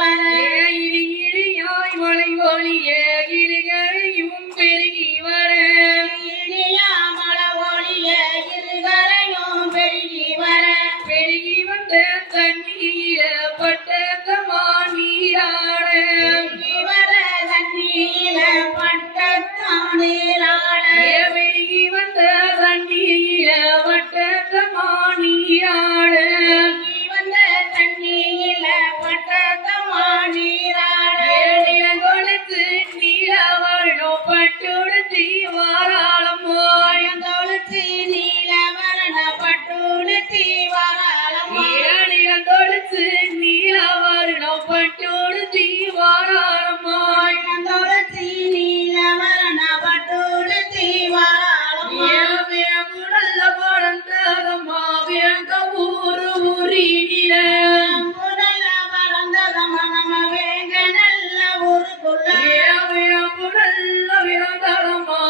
வர இடி இடியாய் மழை ஒளிய இருகரையும் பெருகி வர இடியா மழை ஒளிய இருகரையும் பெருகி வர பெருகி வந்த தண்ணீர பட்டத்தமா நீராட வர தண்ணீர பட்டத்தானீராட பெருகி வந்த தண்ணீர பட்டத்தமா நீராட வந்த தண்ணீர பட்டத்தமா நீராட கொடுத்து நீலவரணோ பட்டுடுத்தி வாராளமோய் தொழுச்சி நீல வரண பட்டுடுத்தி வாராளமோ கொடுத்து நீலவரணோ பட்டுடுத்தி வாராளமோய் தொழுச்சி நீல வரண பட்டுடுத்தி வாராளமோ முதல்ல பிறந்ததம்மா வேங்க ஊரு ஊரினில முதல்ல வளர்ந்ததமன